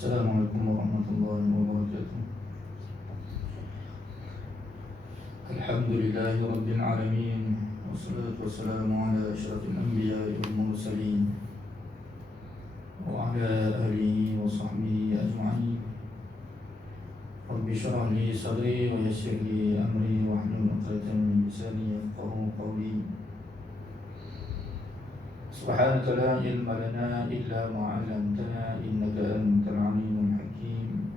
Assalamualaikum warahmatullahi wabarakatuh. Alhamdulillahi rabbil alamin, wassalatu wassalamu ala asyrafil anbiya'i wal mursalin wa ala alihi wa sahbihi ajma'in. Rabbi shrah li sadri wa yassir li amri wa hlul 'uqdatam min lisani yafqahu qawli. Subhanaka la ilma lana illa ma 'allamtana innaka antal 'alimul hakim.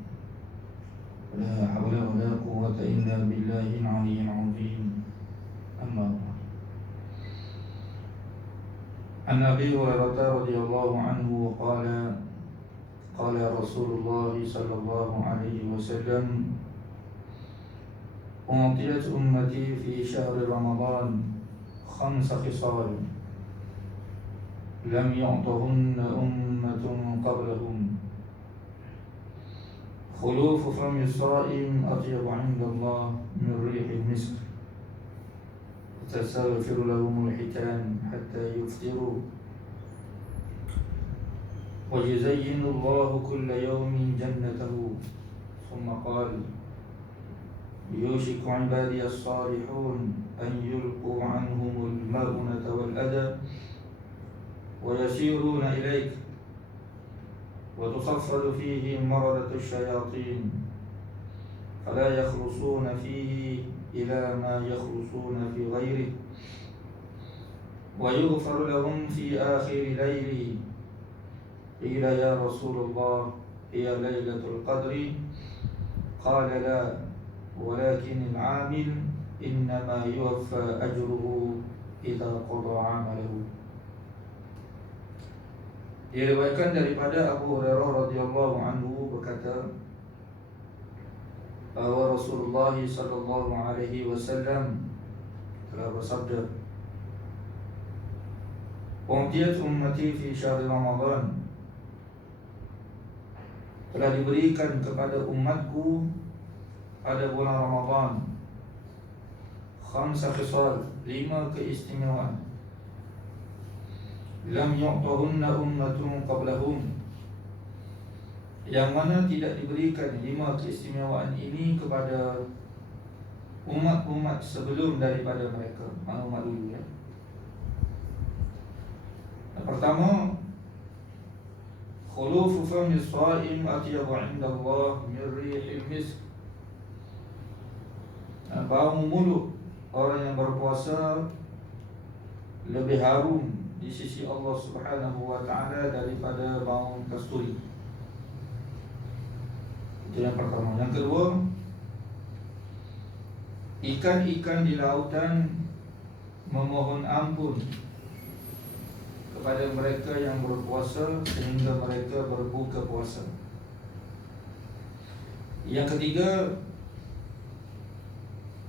La hawla wa la quwwata illa billahil 'aliyyil 'azim. Amma ba'd. An Abi Hurairah radhiyallahu anhu qala qala Rasulullah sallallahu alaihi wasallam u'tiyat ummati fi syahri Ramadan khamsa khisal lam yu'tahunna ummatun qablahum khulufu fami as-sa'im atyabu 'inda Allah min rihil misk tastaghfiru lahumul hitan hatta yuftiru wa yuzayyinu Allahu kulla yawmin jannatahu thumma qala yushiku 'ibadi as-salihun an yulqu 'anhumul ma'unata wal adha ويسيرون إليك وتصفد فيه مردة الشياطين فلا يخلصون فيه إلى ما يخلصون في غيره ويغفر لهم في آخر ليله. قيل يا رسول الله هي ليلة القدر؟ قال لا ولكن العامل إنما يوفى أجره إذا قضى عمله. Diriwayatkan daripada Abu Hurairah radhiyallahu anhu berkata bahwa Rasulullah sallallahu alaihi wasallam telah bersabda, "U'tiyat ummati fi syahr Ramadan." Telah diberikan kepada umatku pada bulan Ramadan khamsa khisal, 5 keistimewaan. Lam yu'tahunna ummatun qablahum, yang mana tidak diberikan 5 keistimewaan ini kepada umat-umat sebelum daripada mereka, umat dulu ya. Yang pertama, khulufu fami as-sa'im atyabu 'inda Allah min rihil misk. Bau mulut orang yang berpuasa lebih harum di sisi Allah Subhanahu wa ta'ala daripada bau kasturi. Itu yang pertama. Yang kedua, ikan-ikan di lautan memohon ampun kepada mereka yang berpuasa sehingga mereka berbuka puasa. Yang ketiga,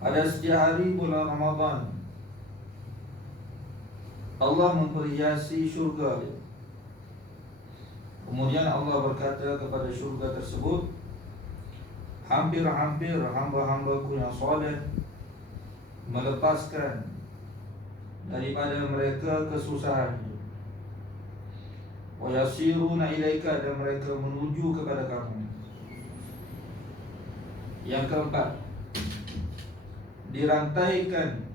pada setiap hari bulan Ramadan Allah memperhiasi syurga. Kemudian Allah berkata kepada syurga tersebut, hampir-hampir hamba-hambaku yang soleh melepaskan daripada mereka kesusahan. Wa yasiruna ilaika, dan mereka menuju kepada kamu. Yang keempat, dirantaikan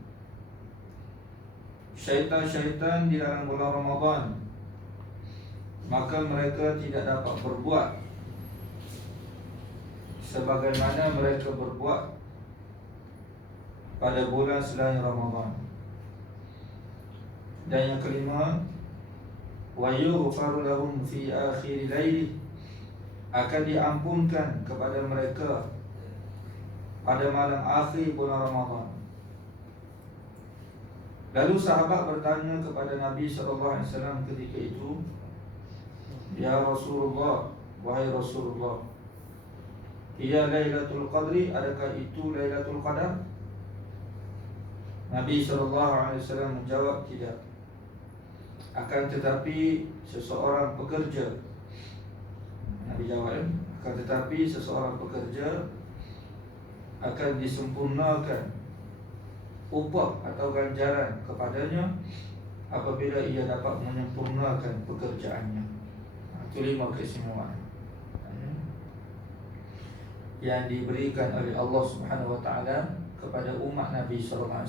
syaitan-syaitan di dalam bulan Ramadan, maka mereka tidak dapat berbuat sebagaimana mereka berbuat pada bulan selain Ramadan. Dan yang kelima, wa yughfaru lahum fi akhir laili, akan diampunkan kepada mereka pada malam akhir bulan Ramadan. Lalu sahabat bertanya kepada Nabi SAW ketika itu, "Ya Rasulullah, wahai Rasulullah, ia Lailatul Qadri, adakah itu Lailatul Qadar? Nabi SAW menjawab, tidak. Akan tetapi seseorang pekerja, Nabi jawab, akan tetapi seseorang pekerja akan disempurnakan upah atau ganjaran kepadanya apabila ia dapat menyempurnakan pekerjaannya. Itu 5 keistimewaan yang diberikan oleh Allah Subhanahu Wa Taala kepada umat Nabi SAW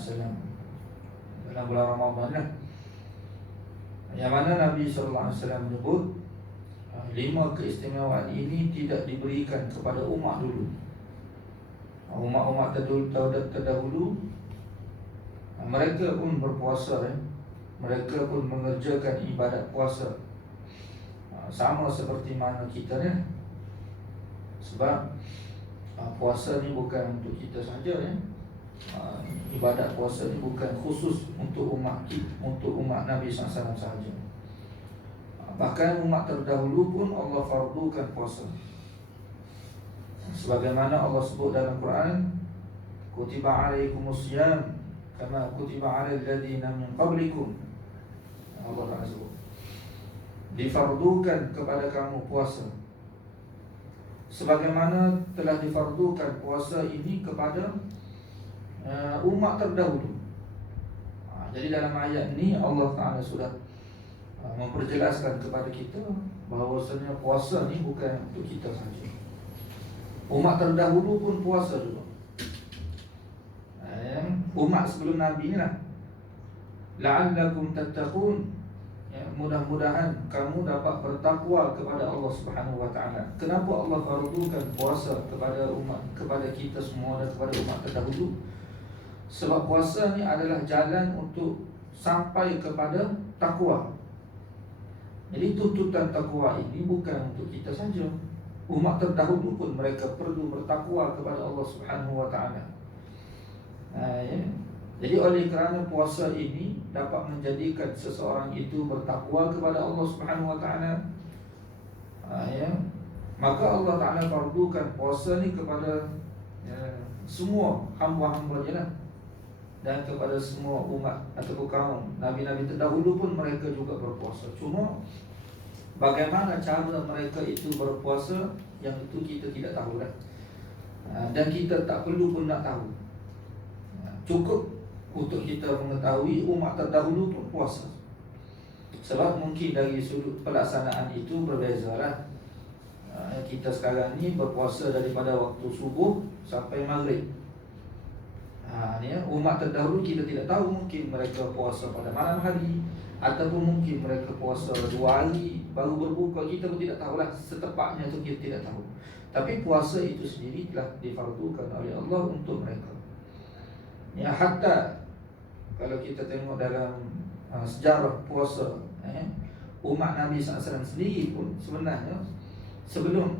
dalam bulan Ramadan lah. Yang mana Nabi SAW menyebut 5 keistimewaan ini tidak diberikan kepada umat dulu. Umat-umat terdahulu mereka pun berpuasa, mereka pun mengerjakan ibadat puasa sama seperti mana kita ni. Sebab puasa ni bukan untuk kita saja, ibadat puasa ni bukan khusus untuk umat Nabi SAW sahaja. Bahkan umat terdahulu pun Allah fardukan puasa. Sebagaimana Allah sebut dalam Quran, kutiba alaikumusiyam kama kutiba alal ladzina min qablikum. Allah Ta'ala sebut, difardukan kepada kamu puasa sebagaimana telah difardukan puasa ini kepada umat terdahulu. Jadi dalam ayat ini Allah Ta'ala sudah memperjelaskan kepada kita bahawasanya puasa ni bukan untuk kita saja. Umat terdahulu pun puasa juga. Umat sebelum Nabi ni lah, la'allakum tattaqun, mudah-mudahan kamu dapat bertakwa kepada Allah Subhanahu Wa Taala. Kenapa Allah fardukan puasa kepada umat, kepada kita semua dan kepada umat terdahulu? Sebab puasa ni adalah jalan untuk sampai kepada takwa. Jadi tuntutan takwa ini bukan untuk kita saja. Umat terdahulu pun mereka perlu bertakwa kepada Allah Subhanahu Wa Taala. Jadi oleh kerana puasa ini dapat menjadikan seseorang itu bertakwa kepada Allah Subhanahu Wa Taala, maka Allah Ta'ala fardukan puasa ni kepada semua hamba-hambanya lah, dan kepada semua umat atau kaum. Nabi-Nabi terdahulu pun mereka juga berpuasa. Cuma bagaimana cara mereka itu berpuasa, yang itu kita tidak tahu lah, dan kita tak perlu pun nak tahu. Cukup untuk kita mengetahui umat terdahulu pun puasa. Sebab mungkin dari sudut pelaksanaan itu berbeza lah. Kita sekarang ni berpuasa daripada waktu subuh sampai maghrib. Umat terdahulu kita tidak tahu, mungkin mereka puasa pada malam hari, ataupun mungkin mereka puasa 2 hari baru berbuka. Kita pun tidak tahulah setepatnya itu, kita tidak tahu. Tapi puasa itu sendiri telah difardukan oleh Allah untuk mereka. Hatta kalau kita tengok dalam sejarah puasa, umat Nabi SAW sendiri pun sebenarnya sebelum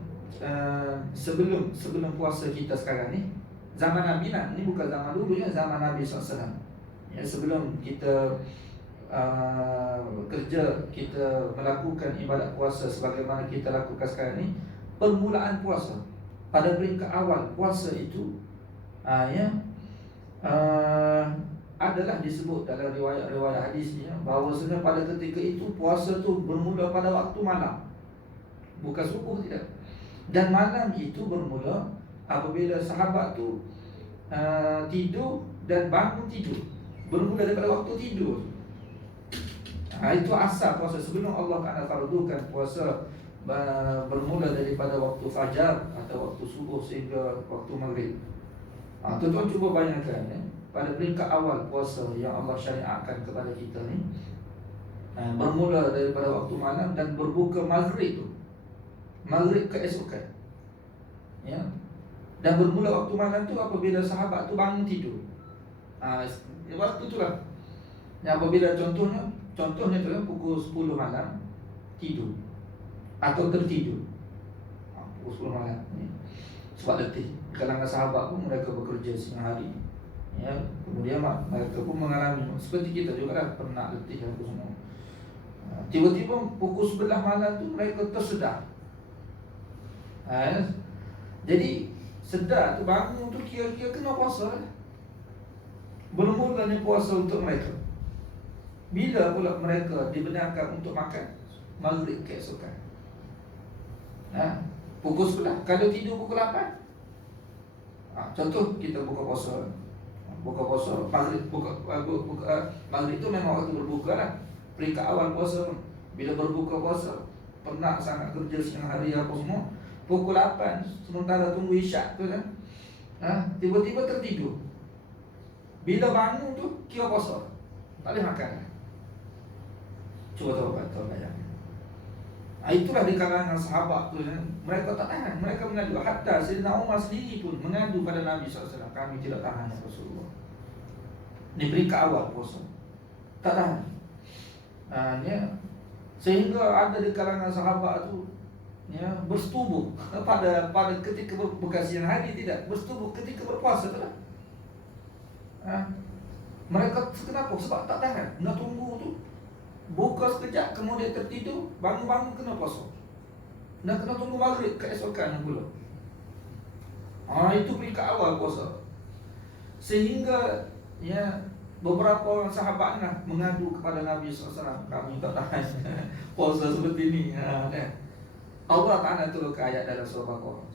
puasa kita sekarang ni, zaman Nabi lah, ni bukan zaman dulu ya, zaman Nabi SAW. Sebelum kita kerja, kita melakukan ibadat puasa sebagaimana kita lakukan sekarang ni, permulaan puasa pada peringkat awal puasa itu adalah disebut dalam riwayat-riwayat hadis ni, bahawasanya pada ketika itu puasa tu bermula pada waktu malam, bukan subuh, tidak. Dan malam itu bermula apabila sahabat tu tidur dan bangun tidur, bermula daripada waktu tidur. Itu asal puasa. Sebelum Allah Ta'ala fardukan puasa bermula daripada waktu fajar atau waktu subuh sehingga waktu maghrib. Tuan-tuan cuba bayangkan, pada peringkat awal puasa yang Allah syariatkan kepada kita ni, bermula daripada waktu malam dan berbuka maghrib tu, maghrib keesokan, dan bermula waktu malam tu apabila sahabat tu bangun tidur. Waktu tu lah, apabila contohnya tu pukul 10 malam tidur atau tertidur, pukul 10 malam sebab letih. Kalangan sahabat pun mereka bekerja siang hari, kemudian mereka pun mengalami seperti kita juga lah, pernah letih apa semua. Tiba-tiba pukul 11 malam tu mereka tersedar. Jadi sedar tu bangun tu kira-kira kena puasa lah. Bermulanya puasa untuk mereka. Bila pula mereka dibenarkan untuk makan? Maghrib keesokan. Pukul 11. Kalau tidur pukul 8, contoh kita buka puasa. Buka puasa maghrib, maghrib tu memang waktu berbuka lah. Peringkat awal puasa. Bila berbuka puasa, penat sangat kerja siang hari apa semua, pukul 8 sementara tunggu isyak tu kan, tiba-tiba tertidur. Bila bangun tu kira puasa, tak boleh makan. Cuba bayangkan. Itulah di kalangan sahabat tu kan, mereka tak tahan, mereka mengadu. Hatta Sayyidina Umar sendiri pun mengadu pada Nabi SAW, kami tidak tahan ya Rasulullah. Ini peringkat awal puasa, tak tahan. Sehingga ada di kalangan sahabat tu bersetubuh pada ketika bukan siang hari, tidak bersetubuh ketika berpuasa tu lah. Mereka kenapa? Sebab tak tahan, nak tunggu tu. Buka sekejap, kemudian tertidur, bangun-bangun kena puasa. Nak kena tunggu maghrib keesokan pula. Itu peringkat awal puasa. Sehingga beberapa orang sahabat mengadu kepada Nabi SAW, kami tak tahan puasa seperti ini. Allah Ta'ala turunkan ayat dalam surah Baqarah.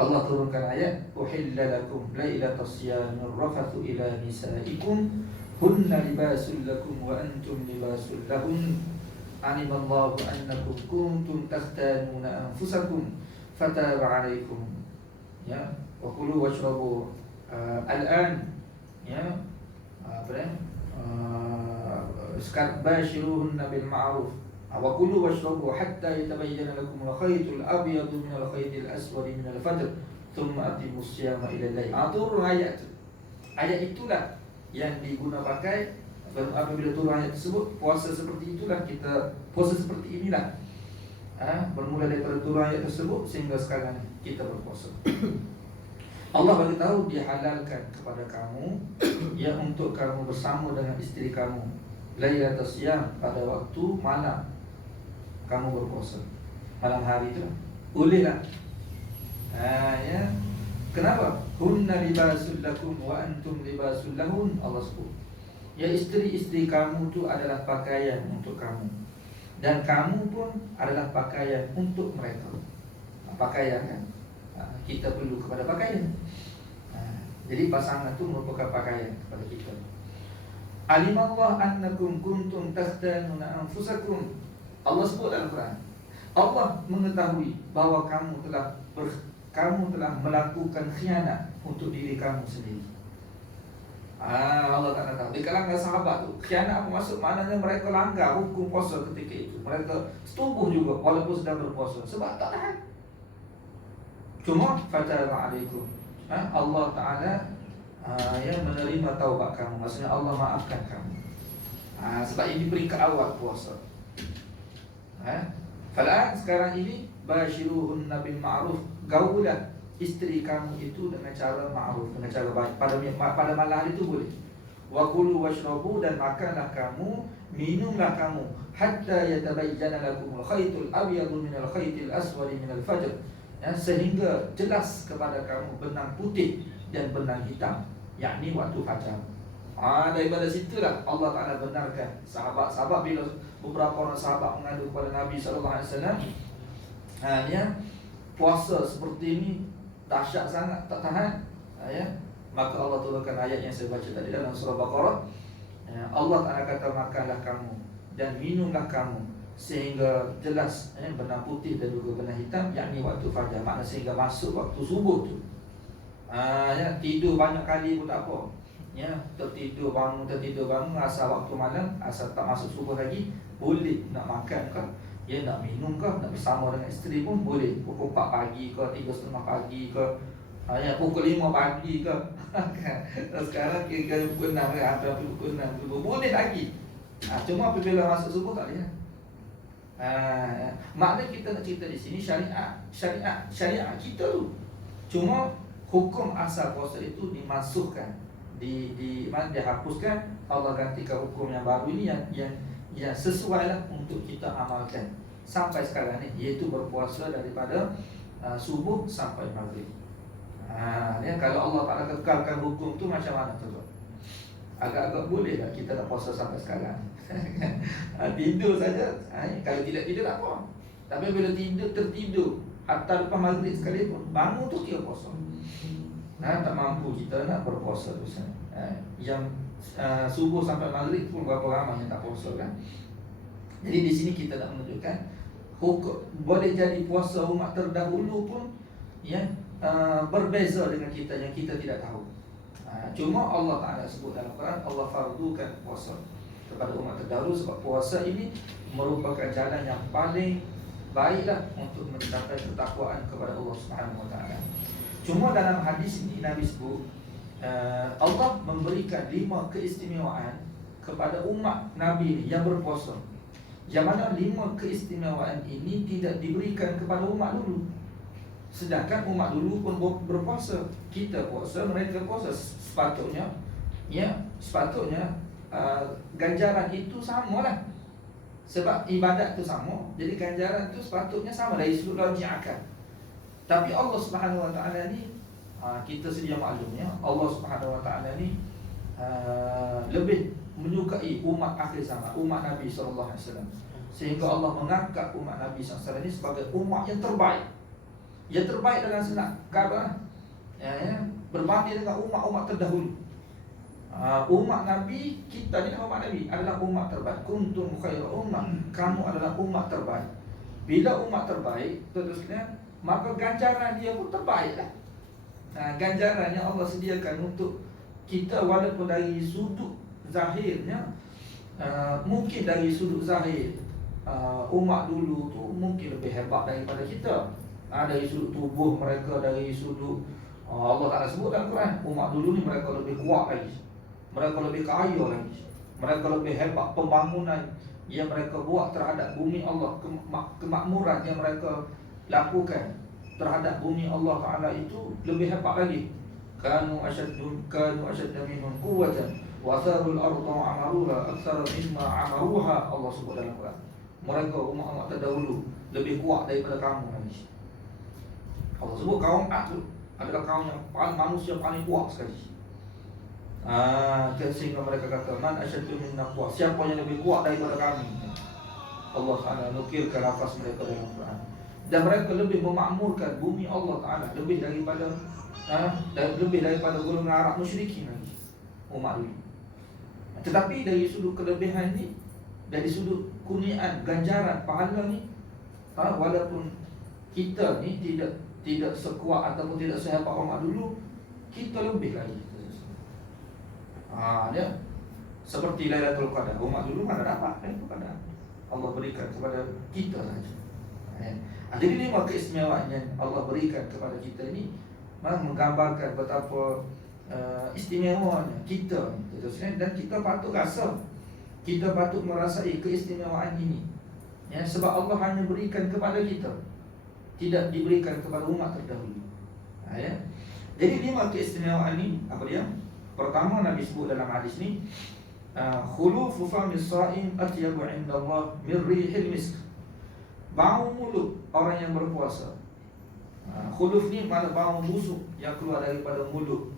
Allah turunkan ayat, uhilla lakum lailatas siyamir rafathu ila nisaikum hunna libasul lakum wa antum libasul lahun alimallahu annakum kuntum takhtanuna anfusakum fataba alaikum wa kulu washrabu al-an bashiruhunna bil ma'ruf wa kulu washrabu hatta yatabayyana lakum al-khaytul abyadu min al-khaytil aswadi min al-fajr thumma atimus siyama ila al-layl. Turun ayat tu. Ayat itulah yang diguna pakai apabila turun ayat tersebut. Puasa seperti itulah kita, puasa seperti inilah bermula daripada turun ayat tersebut sehingga sekarang kita berpuasa. Allah beritahu dihalalkan kepada kamu untuk kamu bersama dengan isteri kamu lailatul siyam, pada waktu malam kamu berpuasa. Malam hari itu bolehlah. Kenapa? Hunna libasul lakum wa antum libasul lahun. Allah sebut, isteri-isteri kamu itu adalah pakaian untuk kamu, dan kamu pun adalah pakaian untuk mereka. Pakaian kan, kita perlu kepada pakaian. Jadi pasangan itu merupakan pakaian kepada kita. Alimallah annakum kuntum takhtanuna anfusakum. Allah sebut dalam Quran, Allah mengetahui bahawa kamu telah melakukan khianat untuk diri kamu sendiri. Allah tak tahu. Di kalangan sahabat tu, khianat apa maksud? Maknanya mereka langgar hukum puasa ketika itu. Mereka setubuh juga walaupun sedang berpuasa, sebab tak tahan. Cuma fataba alaikum, Allah Ta'ala menerima taubat kamu. Maksudnya Allah maafkan kamu. Sebab ini peringkat awal puasa. Falan sekarang ini bashiruhunna bil ma'ruf, gaulah isteri kamu itu dengan cara ma'ruf, dengan cara baik. Pada malam hari itu boleh. Wa kulu washrabu, dan makanlah kamu, minumlah kamu, hatta yatabayyana lakum al-khaytul abyadu min al-khaytil aswadi min al-fajr, sehingga jelas kepada kamu benang putih dan benang hitam, yakni waktu fajar. Daripada situlah Allah Ta'ala benarkan sahabat-sahabat. Bila beberapa orang sahabat mengadu kepada Nabi SAW, puasa seperti ini dahsyat sangat, tak tahan, maka Allah turunkan ayat yang saya baca tadi dalam surah Baqarah. Allah Ta'ala kata, makanlah kamu dan minumlah kamu sehingga jelas benang putih dan juga benang hitam, yakni waktu fajar. Maknanya sehingga masuk waktu subuh tu. Tidur banyak kali pun tak apa, tertidur bangun asal waktu malam, asal tak masuk subuh lagi, boleh. Nak makan ke, nak minum ke, nak bersama dengan isteri pun boleh. Pukul 4 pagi ke, 3:30 pagi ke, pukul 5 pagi ke. Sekarang kira-kira pukul 6 ke, hampir pukul 6 boleh lagi. Cuma apabila masuk subuh tak boleh. Maknanya kita nak cerita di sini syariat kita tu. Cuma hukum asal puasa itu dimasukkan, dihapuskan. Allah gantikan hukum yang baru ini yang sesuai lah untuk kita amalkan sampai sekarang ni, iaitu berpuasa daripada subuh sampai maghrib. Ya, kalau Allah Ta'ala kekalkan hukum tu macam mana tuan? Agak-agak boleh tak kita nak puasa sampai sekarang? Tidur saja, kalau tidak tidur tak apa. Tapi bila tertidur hatta lepas maghrib sekalipun, bangun tu kira puasa. Tak mampu kita nak berpuasa tu. Yang subuh sampai maghrib pun berapa ramai yang tak puasa kan? Jadi di sini kita nak menunjukkan hukum boleh jadi puasa umat terdahulu pun ya berbeza dengan kita yang kita tidak tahu. Cuma Allah Ta'ala sebut dalam Quran, Allah fardukan puasa kepada umat terdahulu sebab puasa ini merupakan jalan yang paling baiklah untuk mencapai ketakwaan kepada Allah Subhanahu Wa Ta'ala. Cuma dalam hadis ini Nabi sebut Allah memberikan 5 keistimewaan kepada umat Nabi yang berpuasa. Yang mana 5 keistimewaan ini tidak diberikan kepada umat dulu. Sedangkan umat dulu pun berpuasa. Kita puasa, mereka puasa. Sepatutnya ganjaran itu samalah. Sebab ibadat itu sama, jadi ganjaran itu sepatutnya sama dari sudut logik akal. Tapi Allah Subhanahu Wa Ta'ala ni, kita sedia maklumnya, Allah Subhanahu Wa Ta'ala ni lebih menyukai umat akhir zaman, umat Nabi SAW. Sehingga Allah mengangkat umat Nabi SAW ini sebagai umat yang terbaik. Yang terbaik dalam senak kabar, berbanding dengan umat-umat terdahulu. Umat Nabi, kita ni umat Nabi adalah umat terbaik. Kuntum khairu ummah, kamu adalah umat terbaik. Bila umat terbaik, terusnya maka ganjaran dia pun terbaiklah. Ganjaran yang Allah sediakan untuk kita walaupun dari sudut zahirnya, mungkin dari sudut zahir umat dulu tu mungkin lebih hebat daripada kita. Dari sudut tubuh mereka, dari sudut Allah Ta'ala sebut dalam Quran, umat dulu ni mereka lebih kuat lagi, mereka lebih kaya lagi, mereka lebih hebat pembangunan yang mereka buat terhadap bumi Allah, kemakmuran yang mereka lakukan terhadap bumi Allah Ta'ala itu lebih hebat lagi. Kanu asyadda minhum quwwatan wa atharul arda wa amaruha aktsara mimma amaruha. Allah sebut dalam Quran, mereka umat-umat terdahulu lebih kuat daripada kamu lagi. Allah sebut kaum Ad adalah kaum yang manusia paling kuat sekali. Sehingga mereka kata, man asyaddu minna quwwah, siapa yang lebih kuat daripada kami? Allah Ta'ala nukilkan lafaz mereka dalam Quran. Dan mereka lebih memakmurkan bumi Allah Ta'ala lebih daripada golongan Arab musyrikin lagi, umat dulu. Tetapi dari sudut kelebihan ni, dari sudut kurniaan, ganjaran, pahala ni, walaupun kita ni tidak sekuat ataupun tidak sehebat umat dulu, kita lebih lagi. Dia seperti Lailatul Qadar, umat dulu mana dapat Lailatul Qadar, Allah berikan kepada kita saja. Jadi 5 keistimewaan yang Allah berikan kepada kita ini menggambarkan betapa istimewanya kita, dan kita patut rasa, kita patut merasai keistimewaan ini, sebab Allah hanya berikan kepada kita, tidak diberikan kepada umat terdahulu. Jadi 5 keistimewaan ini apa dia? Pertama, Nabi sebut dalam hadis ni, khulufu famis sha'im atyabu 'inda Allah min rihil misk. Bau mulut orang yang berpuasa. Khuluf ni mana bau busuk yang keluar daripada mulut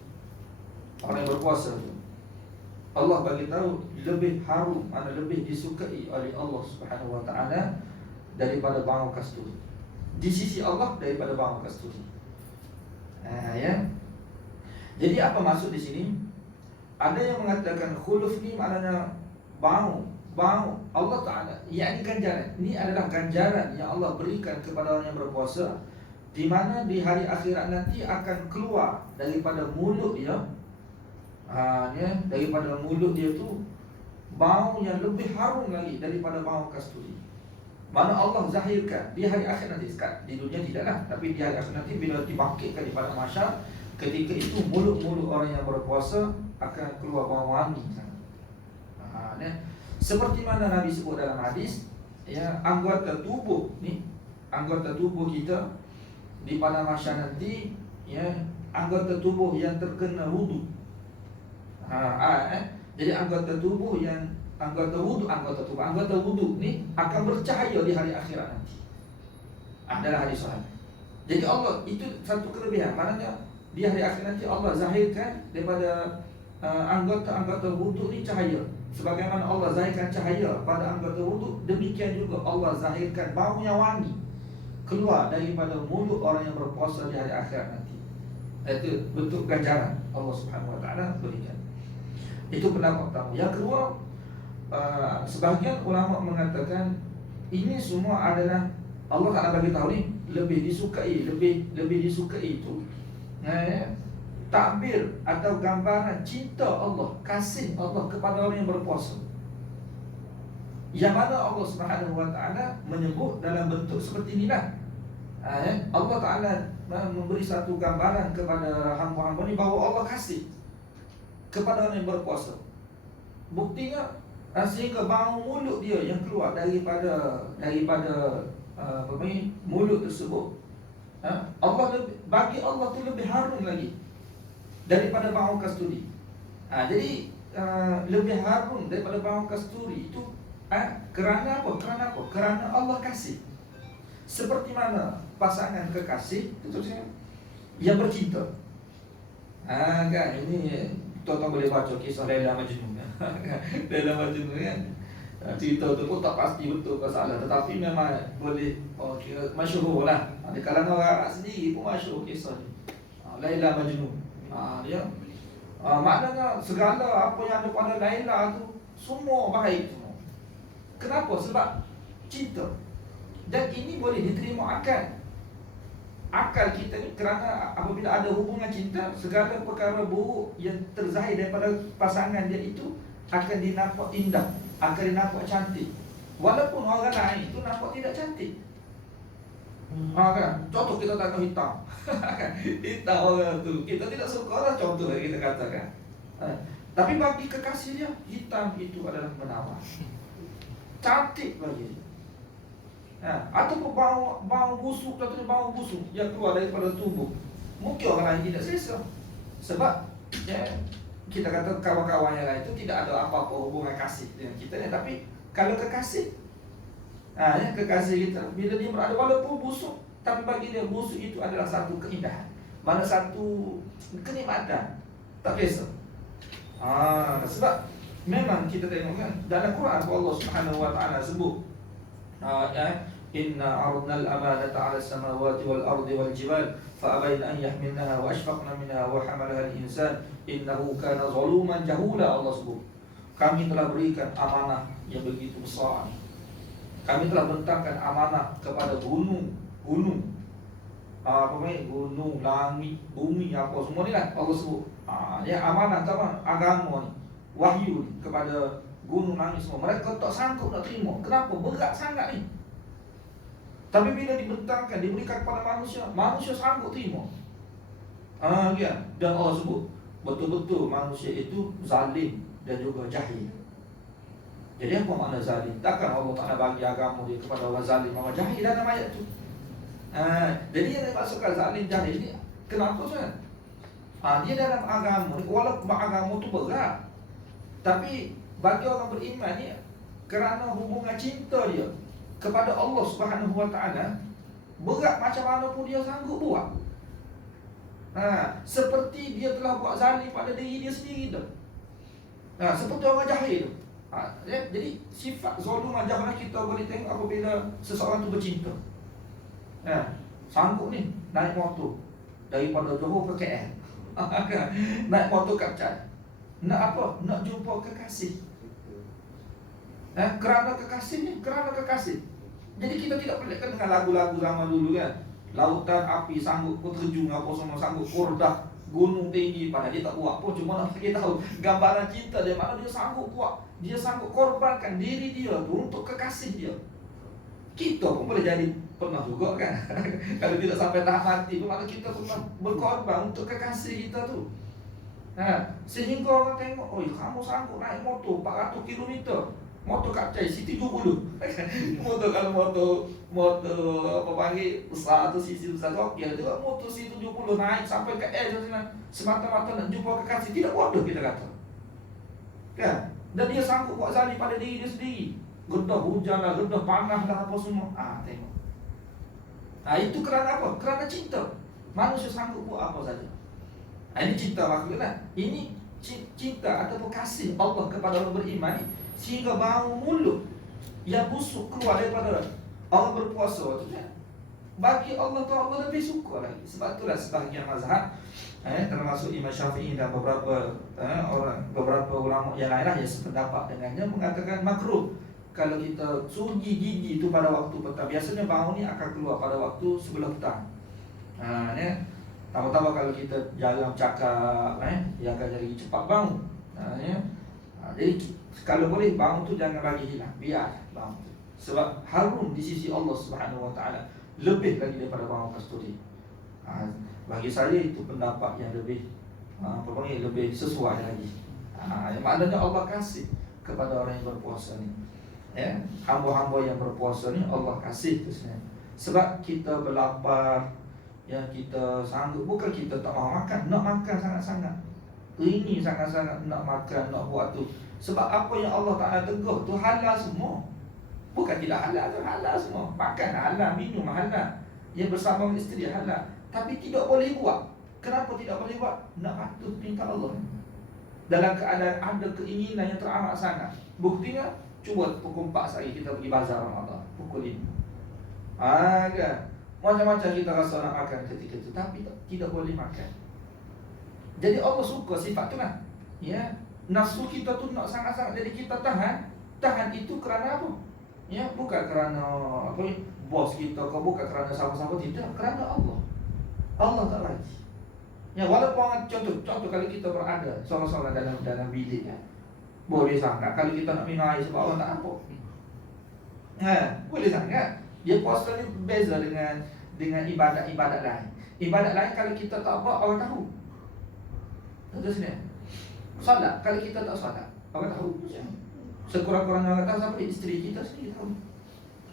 orang yang berpuasa tu, Allah bagi tahu lebih harum, mana lebih disukai oleh Allah Subhanahu Wa Ta'ala daripada bau kasturi. Di sisi Allah daripada bau kasturi. Jadi apa maksud di sini? Ada yang mengatakan khuluf ni maknanya bau Allah Ta'ala, yakni ganjaran. Ini adalah ganjaran yang Allah berikan kepada orang yang berpuasa, di mana di hari akhirat nanti akan keluar daripada mulut dia, daripada mulut dia tu bau yang lebih harum lagi daripada bau kasturi. Mana Allah zahirkan di hari akhir nanti. Di dunia tidaklah, tapi di hari akhir nanti bila dibangkitkan di padang mahsyar, ketika itu mulut-mulut orang yang berpuasa akan keluar bau wangi. Seperti mana Nabi sebut dalam hadis, anggota tubuh ni, anggota tubuh kita di padang mahsyar nanti, anggota tubuh yang terkena wudu. Jadi anggota tubuh yang anggota wudu ni akan bercahaya di hari akhirat nanti. Adalah hadis sahih. Jadi Allah itu satu kelebihan. Maknanya di hari akhir nanti Allah zahirkan daripada anggota-anggota wuduk ni cahaya. Sebagaimana Allah zahirkan cahaya pada anggota wuduk, demikian juga Allah zahirkan bau yang wangi keluar daripada mulut orang yang berpuasa di hari akhir nanti. Itu bentuk ganjaran Allah Subhanahu Wa Taala berikan. Itu pendapat pertama. Yang kedua, sebahagian ulama mengatakan ini semua adalah Allah Taala bagi tahu ni lebih disukai itu takbir atau gambaran cinta Allah, kasih Allah kepada orang yang berpuasa. Yang mana Allah Subhanahu Wa Taala menyebut dalam bentuk seperti inilah. Allah Taala memberi satu gambaran kepada hamba-hamba ni bahawa Allah kasih kepada orang yang berpuasa. Buktinya sehingga bau mulut dia yang keluar daripada mulut tersebut, bagi Allah tu lebih harum lagi daripada bau kasturi. Jadi lebih harum daripada bau kasturi itu kerana apa? Kerana Allah kasih. Seperti mana pasangan kekasih terusnya yang bercinta. Kan ini tuan-tuan boleh baca kisah Laila Majnun. Laila Majnun kan. Cerita tu pun tak pasti betul ke salah, tetapi memang boleh kira masyhur lah. Di kalangan orang Arab sendiri pun masyhur kisah ni. Laila Majnun. Dia maknanya segala apa yang ada pada Laila tu semua baik semua. Kenapa? Sebab cinta. Dan ini boleh diterima akal kita ni, kerana apabila ada hubungan cinta, segala perkara buruk yang terzahir daripada pasangan dia itu akan dinampak indah, akan dinampak cantik, walaupun orang lain itu nampak tidak cantik. Kan? Contoh kita tengok hitam. Hitam orang tu kita tidak suka lah, contoh kita katakan. Tapi bagi kekasih dia, hitam itu adalah menawan, cantik bagi dia. Ataupun bau busuk, contohnya bau busuk yang keluar daripada tubuh, mungkin orang lain tidak selesa. Sebab kita kata kawan-kawan yang lain itu tidak ada apa-apa hubungan kasih dengan kita. Tapi kalau kekasih, kekasih kita bila dia berada walaupun busuk, tapi bagi dia busuk itu adalah satu keindahan, mana satu kenikmatan, tak biasa. Sebab memang kita tengok kan dalam Quran Allah Subhanahu Wa Taala sebut inna aradna al-amanata 'ala as-samawati wal-ardi wal-jibal fa'abayna an yahmilnaha wa ashfaqna minha wa hamalaha al-insan innahu kana zaluman jahula. Allah sebut, kami telah berikan amanah yang begitu besar. Kami telah bentangkan amanah kepada gunung, gunung, langit, bumi, apa semua ni lah Allah sebut. Amanah apa? Agama ni, wahyu ni kepada gunung, langit semua. Mereka tak sanggup nak terima. Kenapa? Berat sangat ni. Tapi bila dibentangkan, diberikan kepada manusia, manusia sanggup terima. Dan Allah sebut betul-betul manusia itu zalim dan juga jahil. Jadi apa makna zalim? Takkan Allah Ta'ala bagi agama dia kepada orang zalim, orang jahil dalam ayat tu. Jadi yang dimaksudkan zalim jahil ni kenapa kan? Dia dalam agama, walaupun agama tu berat, tapi bagi orang beriman ni, kerana hubungan cinta dia kepada Allah Subhanahu Wa Taala, berat macam mana pun dia sanggup buat. Seperti dia telah buat zalim pada diri dia sendiri tu. Seperti orang jahil tu. Jadi sifat zalim ajarlah kita boleh tengok apabila seseorang tu bercinta. Sanggup ni naik motor daripada Johor ke KL. Naik motor Kapcan. Nak apa? Nak jumpa kekasih. Kerana kekasih ni, kerana kekasih. Jadi kita tidak pelikkan dengan lagu-lagu zaman dulu kan. Lautan api sanggup terjun, apa semua sanggup kordah, gunung tinggi, padahal dia tak buat pun. Cuma nak kita tahu gambaran cinta dia, mana dia sanggup buat. Dia sanggup korbankan diri dia tu untuk kekasih dia. Kita pun boleh jadi pernah juga kan. Kalau tidak sampai tahap mati pun, maka kita pernah berkorban untuk kekasih kita tu. Sehingga orang tengok, oh kamu sanggup naik motor 400 km, motor Kapcai C70. Motor kalau motor apa panggil besar tu sisi besar tu okey, juga motor C70 naik sampai ke air sana semata-mata nak jumpa kekasih, tidak bodoh kita kata. Kan? Dan dia sanggup buat zalim pada diri dia sendiri. Gedah hujan lah, gedah panas lah, apa semua. Tengok. Itu kerana apa? Kerana cinta. Manusia sanggup buat apa saja. Ini cinta maksudnya. Ini cinta ataupun kasih Allah kepada orang beriman ni, sehingga bau mulut yang busuk keluar daripada orang berpuasa tu kan. Bagi Allah tu Allah lebih suka lagi. Sebab itulah sebahagian mazhab termasuk Imam Syafi'i dan beberapa ulama yang lain yang sependapat dengannya mengatakan makruh kalau kita sugi gigi tu pada waktu petang. Biasanya bau ni akan keluar pada waktu sebelum petang. Tambah-tambah kalau kita jarang cakap, dia akan jadi cepat bau. Jadi kalau boleh bau tu jangan bagi hilang, biar bau tu. Sebab harum di sisi Allah Subhanahu Wa Taala lebih lagi daripada bau kasturi. Bagi saya itu pendapat yang lebih lebih sesuai lagi. Yang maknanya Allah kasih kepada orang yang berpuasa ni. Hamba-hamba yang berpuasa ni Allah kasih tu sebenarnya. Sebab kita berlapar, yang kita sanggup, bukan kita tak mahu makan, nak makan sangat-sangat. Ini sangat-sangat nak makan, nak buat tu. Sebab apa yang Allah Ta'ala tegur tu halal semua. Bukan tidak halal tu, halal semua. Makan halal, minum halal, yang bersama isteri halal. Tapi tidak boleh buat. Kenapa tidak boleh buat? Nak patuh minta Allah. Dalam keadaan ada keinginan yang teramat sangat. Buktinya, cuba pukul 4 hari kita pergi bazar Ramadan, pukul 5. Kan? Macam-macam kita rasa nak makan ketika itu, tapi tidak boleh makan. Jadi Allah suka sifat tu kan. Nafsu kita tu nak sangat-sangat. Jadi kita tahan itu kerana apa? Bukan kerana bos kita, bukan kerana siapa-siapa, tidak, kerana Allah. Allah tak lagi. Walaupun contoh kalau kita berada seorang-seorang dalam bilik, boleh sangat kalau kita nak minum air sebab orang tak apa. Boleh sangat. Dia puasa ni beza dengan ibadat-ibadat lain. Ibadat lain kalau kita tak buat, orang tahu. Terus ni. Solat, kalau kita tak solat, orang tahu. Sekurang-kurangnya orang tahu. Siapa dia? Isteri kita sendiri tahu.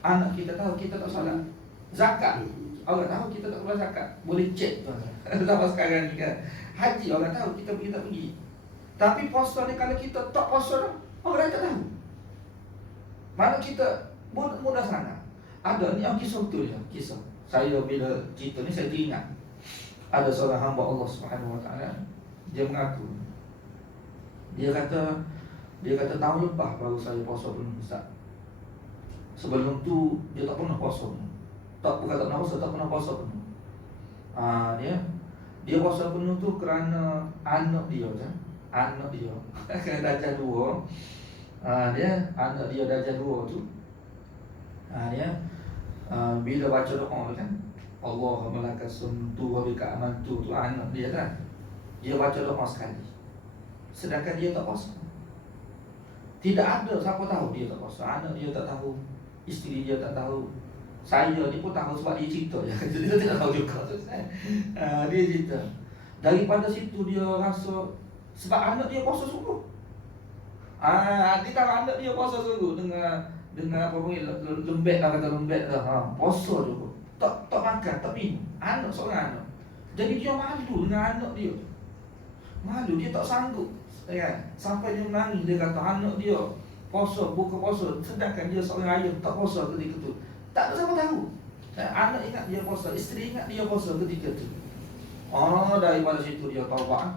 Anak kita tahu kita tak solat. Zakat, orang tahu kita tak keluar zakat. Boleh cek tu. Sama sekarang ni kan. Haji, orang tahu kita pergi tak pergi. Tapi puasa ni kalau kita tak puasa, orang tak tahu. Mana kita mudah sangat. Ada ni kisah betul ya, kisah. Saya bila cerita ni saya teringat. Ada seorang hamba Allah Subhanahu Wa Taala, dia mengaku. Dia kata tahun lepas baru saya puasa penuh Ustaz. Sebelum tu dia tak pernah puasa penuh. Bukan tak pernah puasa, tak pernah puasa penuh. Dia puasa penuh tu kerana anak dia kan. Anak dia darjah 2. Anak dia darjah 2 tu. Bila baca doa kan, Allahumma laka sumtu wa bika amantu, tu anak dia kan. Dia baca doa sekali, sedangkan dia tak puasa. Tidak ada siapa tahu dia tak puasa. Anak dia tak tahu, isteri dia tak tahu, saya ni pun tahu sebab dia cerita je. Dia tidak tahu juga. Dia cerita. Daripada situ dia rasa, sebab anak dia puasa sungguh. Dia tahu anak dia puasa sungguh dengan apa panggil lembek lah, kata lembek lah. Puasa juga. Tak makan, tak minum. Anak seorang anak. Jadi dia malu dengan anak dia. Malu, dia tak sanggup. Sampai dia menangis, dia kata anak dia puasa, buka puasa, sedangkan dia seorang ayah tak puasa ketika tu. Tak ada siapa tahu. Anak ingat dia puasa, isteri ingat dia puasa ketika tu. Daripada situ dia taubat.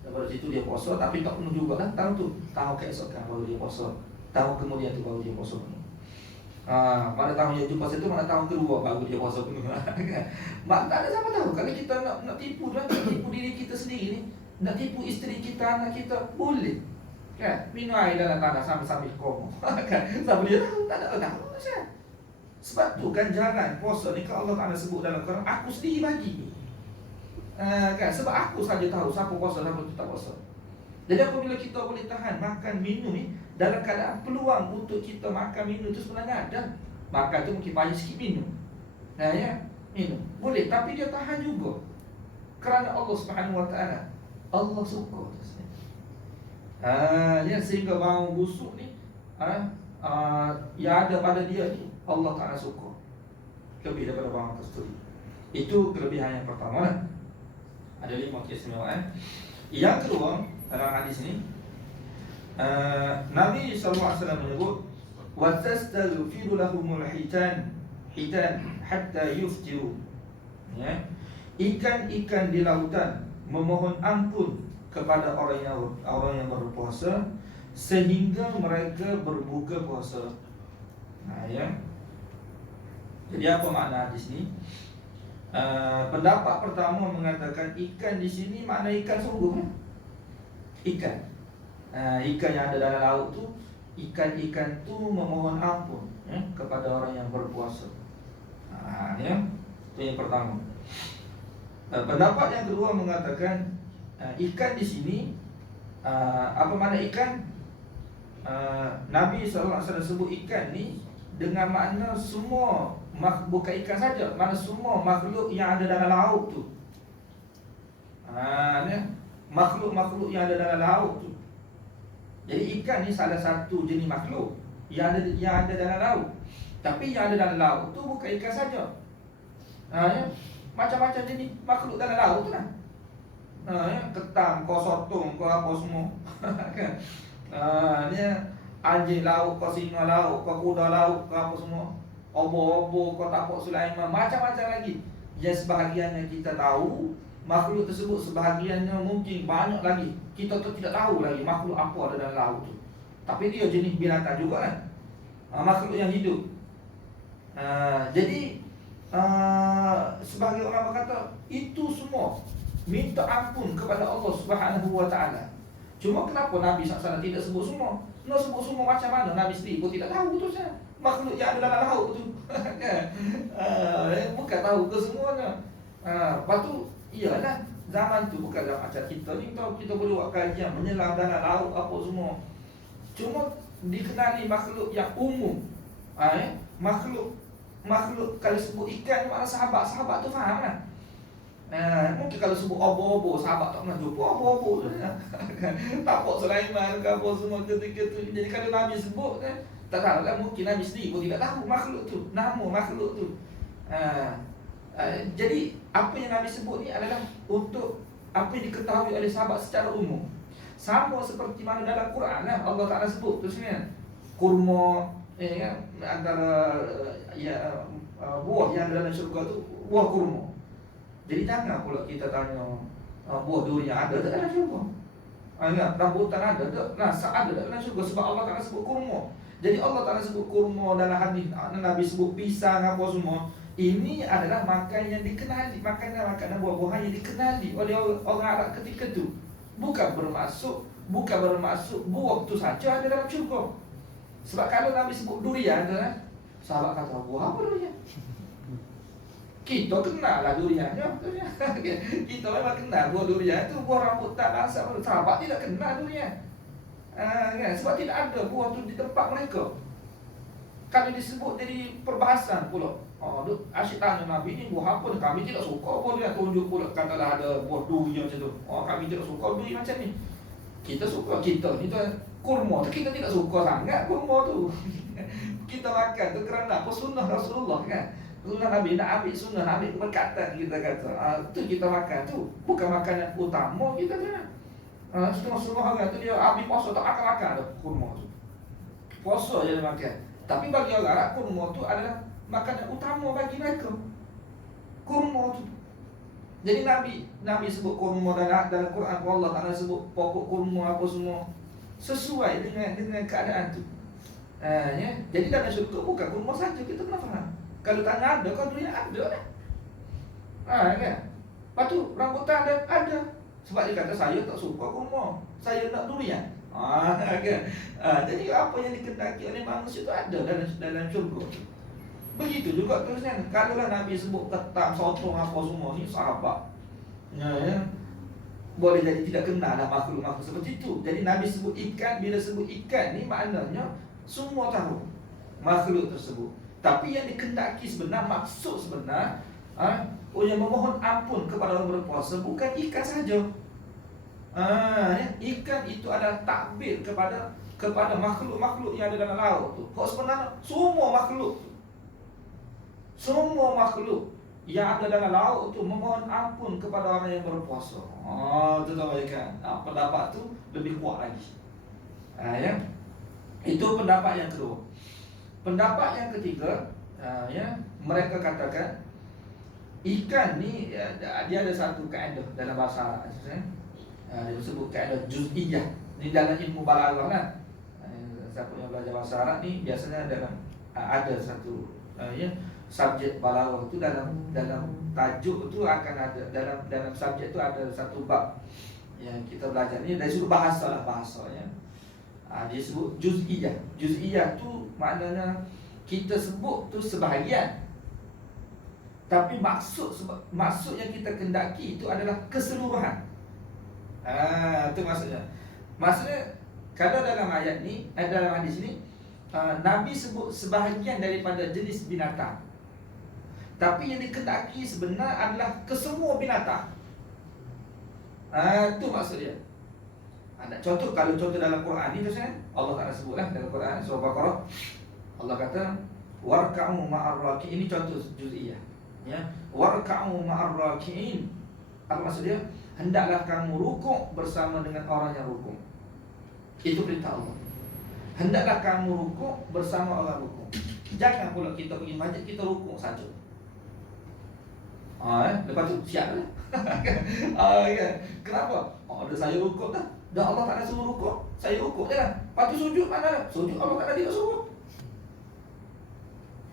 Daripada situ dia puasa, tapi tak penuh juga lah. Tahu tu, tahu keesokan baru dia puasa. Tahun kemudian tu baru dia puasa penuh. Pada tahun yang puasa tu, mana tahun kedua baru dia puasa penuh. Tak ada siapa tahu. Kalau kita nak tipu, nak tipu diri kita sendiri ni, nak tipu isteri kita, anak kita, boleh kan? Minum air dalam tanah sambil koma. Kan? Sampai dia tahu, tak ada orang tahu. Sebab tu ganjaran puasa ni, kalau Allah Ta'ala sebut dalam Quran, aku sendiri bagi. Kan? Sebab aku saja tahu siapa puasa, siapa tak puasa. Jadi apabila kita boleh tahan makan minum ni, dalam keadaan peluang untuk kita makan minum tu sebenarnya ada. Makan tu mungkin payah sikit minum. Minum. Boleh, tapi dia tahan juga. Kerana Allah Subhanahu Wa Taala, Allah suka. Sehingga bau busuk ni yang ada pada dia ni, Allah Ta'ala suka. Lebih daripada bau kasturi. Itu kelebihan yang pertama lah. Ada 5 keistimewaan. Yang kedua, dalam hadis ni, Nabi SAW menyebut, وَتَسْتَغْفِرُ لَهُمُ الْحِتَانِ. Hitan hatta yuftiru. Ya. Ikan-ikan di lautan memohon ampun kepada orang yang berpuasa sehingga mereka berbuka puasa. Ya. Jadi apa makna hadis ni? Pendapat pertama mengatakan ikan di sini makna ikan sungguh. Ikan. Ikan yang ada dalam laut tu, ikan-ikan tu memohon ampun kepada orang yang berpuasa. Ya. Itu yang pertama. Pendapat yang kedua mengatakan ikan di sini, apa makna ikan? Nabi SAW sebut ikan ni dengan makna semua, bukan ikan saja, makna semua makhluk yang ada dalam laut tu. Makhluk-makhluk yang ada dalam laut tu. Jadi ikan ni salah satu jenis makhluk yang ada dalam laut. Tapi yang ada dalam laut tu bukan ikan saja. Ya. Macam-macam jenis makhluk dalam laut tu lah. Ya. Ketam, kau sotong, kau apa semua. Kan? Ni anjing laut, kau singa laut, kau kuda laut, kau apa semua. Obo-obo, kau tapak Sulaiman, macam-macam lagi. Yang sebahagian yang kita tahu, makhluk tersebut sebahagiannya mungkin banyak lagi. Kita tu tidak tahu lagi makhluk apa ada dalam laut tu. Tapi dia jenis binatang juga kan. Makhluk yang hidup. Jadi sebagai orang berkata itu semua minta ampun kepada Allah Subhanahu Wa Taala. Cuma kenapa Nabi SAW tidak sebut semua? Nak sebut semua macam mana? Nabi sendiri pun tidak tahu tu saja. Makhluk yang ada dalam laut tu. Bukan tahu ke semuanya. Lepas tu iyalah zaman tu bukan zaman macam kita ni, kita boleh buat kajian menyelam dalam laut apa semua. Cuma dikenali makhluk yang umum. Makhluk kalau sebut ikan makna sahabat tu faham kan? Mungkin kalau sebut obo-obo, sahabat tak pernah jumpa obo-obo. Tapak Sulaiman ke apa semua ketika tu. Jadi kalau Nabi sebut kan, tak tahu lah, mungkin Nabi sendiri pun tidak tahu makhluk tu, nama makhluk tu. Jadi apa yang Nabi sebut ni adalah untuk apa yang diketahui oleh sahabat secara umum. Sama seperti mana dalam Quran lah, Allah Ta'ala sebut tu sebenarnya kurma, antara buah yang ada dalam syurga tu buah kurma. Jadi jangan pula kita tanya buah durian ada tak dalam syurga? Rambutan ada tak? Ada tak dalam syurga? Sebab Allah Ta'ala sebut kurma. Jadi Allah Ta'ala sebut kurma dalam hadis, Nabi sebut pisang apa semua. Ini adalah makan yang dikenali, makanan buah-buahan yang dikenali oleh orang Arab ketika itu. Bukan bermaksud buah tu saja ada dalam syurga. Sebab kalau Nabi sebut durian, sahabat kata buah apa durian? Kita kenal lah duriannya. Kita memang kenal buah durian itu buah rambutan bangsa. Sahabat tidak kenal durian. Sebab tidak ada buah tu di tempat mereka. Kalau disebut jadi perbahasan pula. Asyik tanya Nabi ni buah apa ni? Kami tidak suka buah durian. Tunjuk pula katalah ada buah durian macam tu. Kami tidak suka durian macam ni. Kita suka, kita ni tu kurma tu kita tidak suka sangat kurma tu. Kita makan tu kerana apa? Sunnah Rasulullah kan. Sunnah Nabi, nak ambil sunnah, nak ambil keberkatan kita kata. Tu kita makan tu. Bukan makanan utama kita tu. Setengah-setengah orang tu dia habis puasa tak makan ada kurma tu. Puasa je dia makan. Tapi bagi orang Arab kurma tu adalah makanan utama bagi mereka. Kurma tu. Jadi Nabi sebut kurma dalam Quran, Allah Ta'ala sebut pokok kurma apa semua sesuai dengan keadaan tu. Ya. Jadi dalam syurga bukan kurma saja, kita kena faham. Kalau tanya ada, kalau durian ada lah. Kan? Lepas tu rambutan ada. Sebab dia kata saya tak suka kurma, saya nak durian. Kan? Jadi apa yang dikendaki oleh manusia tu ada dalam syurga. Begitu juga terusnya. Kalaulah Nabi sebut ketam, sotong apa semua ni sahabat, ya, boleh jadi tidak kenal lah makhluk-makhluk seperti itu. Jadi Nabi sebut ikan, bila sebut ikan ni maknanya semua tahu makhluk tersebut. Tapi yang dikendaki sebenar, maksud sebenar, yang memohon ampun kepada orang berpuasa bukan ikan saja. Ikan itu adalah takbir kepada makhluk-makhluk yang ada dalam laut tu. Kau sebenarnya semua makhluk tu, semua makhluk yang ada dalam laut tu memohon ampun kepada orang yang berpuasa. Itu tahu kan? Pendapat tu lebih kuat lagi. Ya. Itu pendapat yang kedua. Pendapat yang ketiga, Ya, mereka katakan ikan ni dia ada satu kaedah dalam bahasa Arab, dia disebut kaedah juz'iyah. Ni dalam ilmu balaghah lah. Siapa yang belajar bahasa Arab ni biasanya dalam ada satu ya, subjek balaghah tu dalam tajuk tu akan ada dalam subjek tu ada satu bab yang kita belajar ni dari sudut bahasa lah, bahasa ya. Dia sebut juz'iyah. Juz'iyah tu maknanya kita sebut tu sebahagian, tapi maksud yang kita kendaki itu adalah keseluruhan. Itu maksudnya. Maksudnya kalau dalam ayat ni, dalam hadis ni, Nabi sebut sebahagian daripada jenis binatang, tapi yang dikendaki sebenarnya adalah kesemua binatang. Itu maksud dia. Contoh, kalau contoh dalam Quran ni tu Allah Ta'ala sebutlah dalam Quran surah Baqarah, Allah kata warka'u ma'ar raki'in. Ini contoh juz'iyah ya. Warka'u ma'ar raki'in, apa maksud dia? Hendaklah kamu rukuk bersama dengan orang yang rukuk. Itu perintah Allah. Hendaklah kamu rukuk bersama orang rukuk. Jangan pula kita pergi masjid kita rukuk saja. Lepas tu siap lah. Ya. Kenapa? Ada saya rukuk dah. Dah Allah tak nak suruh rukuk, saya rukuk je lah. Lepas tu sujud mana? Sujud Allah tak nak dia suruh.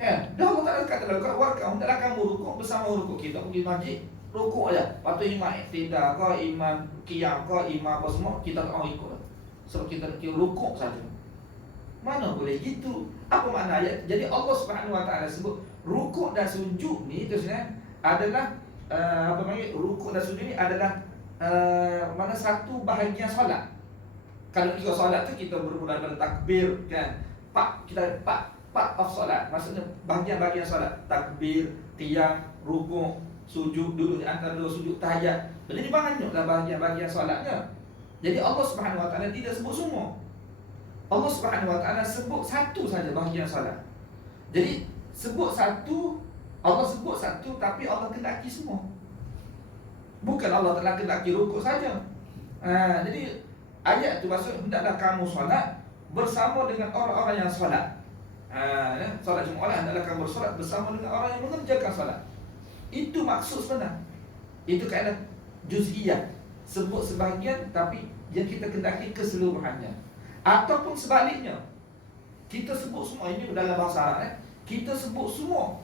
Ya, dah Allah tak nak kata dalam warka'u, hendaklah kamu rukuk bersama rukuk. Kita pergi masjid rukuk aja. Lepas tu imam iktidal ke, imam qiyam ke, imam apa semua kita tak mau ikut lah. Sebab kita rukuk saja. Mana boleh gitu? Apa makna ayat? Jadi Allah Subhanahu Wa Taala sebut rukuk dan sujud ni terusnya adalah rukuk dan sujud ni adalah mana satu bahagian solat. Kalau kita solat tu kita bermula dari takbir kan. Part of solat. Maksudnya bahagian-bahagian solat. Takbir, qiyam, rukuk, sujud, duduk di antara dua sujud, tahiyat. Jadi banyaklah bahagian-bahagian solatnya. Jadi Allah Subhanahu Wa Taala tidak sebut semua. Allah Subhanahu Wa Taala sebut satu saja bahagian solat. Jadi Allah sebut satu tapi Allah kendaki semua. Bukan Allah telah kendaki rukuk saja. Jadi ayat tu maksud hendaklah kamu solat bersama dengan orang-orang yang solat. Solat Jumaat hendaklah kamu solat bersama dengan orang yang mengerjakan solat. Itu maksud sebenar. Itu kaedah juz'iyah. Sebut sebahagian tapi yang kita kendaki keseluruhannya. Ataupun sebaliknya, kita sebut semua. Ini dalam bahasa Arab kita sebut semua,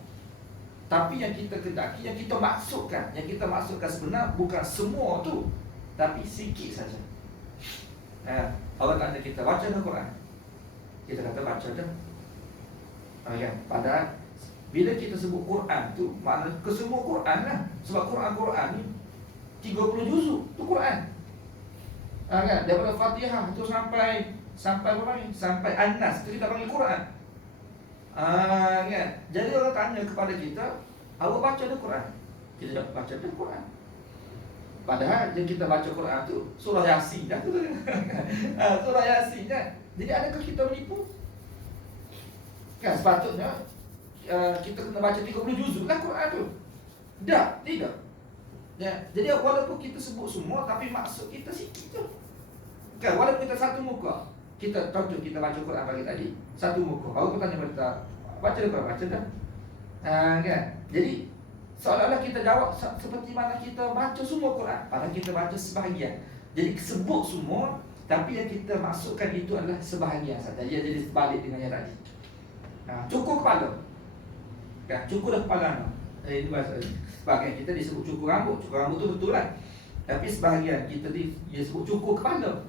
tapi yang kita kendaki, yang kita maksudkan sebenar bukan semua tu, tapi sikit saja. Allah tanya kita baca dah Quran, kita kata baca dah. Padahal bila kita sebut Quran tu makna kesemua Quran lah. Sebab Quran ni 30 juzuk tu Quran. Daripada Fatihah tu sampai apa ni? Sampai An-Nas tu kita panggil Quran. Jadi orang tanya kepada kita, awak baca dah Quran? Kita baca dah Quran. Padahal yang kita baca Quran tu surah Yasin dah tu. Surah Yasin dah. Jadi adakah kita menipu? Kan sepatutnya kita kena baca 30 juzuk lah Quran tu. Tidak. Ya, jadi walaupun kita sebut semua tapi maksud kita sikit tu. Kan walaupun kita satu muka, kita contoh kita baca Quran pagi tadi, satu muka. Kalau aku tanya kita baca dah Quran, baca dah. Kan? Jadi seolah-olah kita jawab seperti mana kita baca semua Quran, padahal kita baca sebahagian. Jadi sebut semua tapi yang kita maksudkan itu adalah sebahagian saja. Dia jadi sebalik dengan yang tadi. Cukur kepala. Kan? Cukur dah kepala. Ini bahasa sebahagian kita disebut cukur rambut. Cukur rambut tu betul lah. Tapi sebahagian kita dia sebut cukur kepala.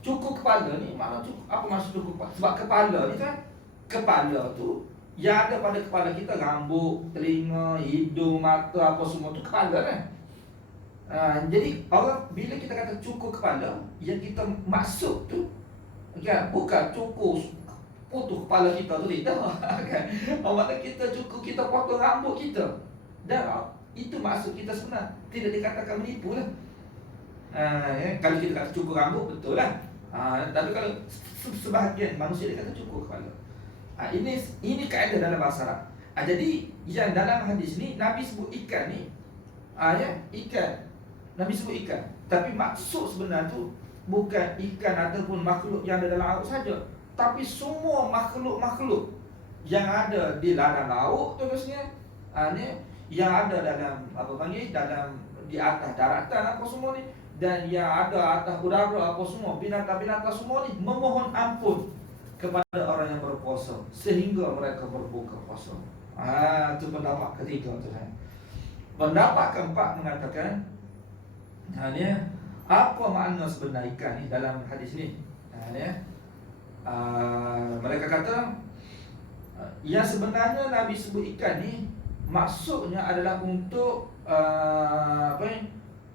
Cukur kepala ni makna apa maksud cukur kepala? Sebab kepala ni kan, kepala tu yang ada pada kepala kita, rambut, telinga, hidung, mata, apa semua tu kepala kan. Jadi orang bila kita kata cukur kepala, yang kita maksud tu kan, bukan cukur putus kepala kita tu tidak kan. Maksudnya kita cukur, kita potong rambut kita. Dan itu maksud kita sebenar. Tidak dikatakan menipu lah. Kalau kita kata cukur rambut betul lah. Tapi kalau sebahagian manusia dia kata cukur kepala. Ini kaedah dalam bahasa Arab. Jadi yang dalam hadis ni Nabi sebut ikan ni, ikan. Nabi sebut ikan. Tapi maksud sebenar tu bukan ikan ataupun makhluk yang ada dalam laut saja, tapi semua makhluk-makhluk yang ada di ladang laut terusnya, ni yang ada dalam apa panggil, dalam di atas daratan apa semua ni, dan yang ada atas udara apa semua, binatang-binatang semua ni memohon ampun kepada orang yang berpuasa sehingga mereka berbuka puasa. Itu pendapat ketiga tu kan. Pendapat keempat mengatakan, ni apa makna sebenar ikan ni dalam hadis ni? Ni mereka kata yang sebenarnya Nabi sebut ikan ni maksudnya adalah untuk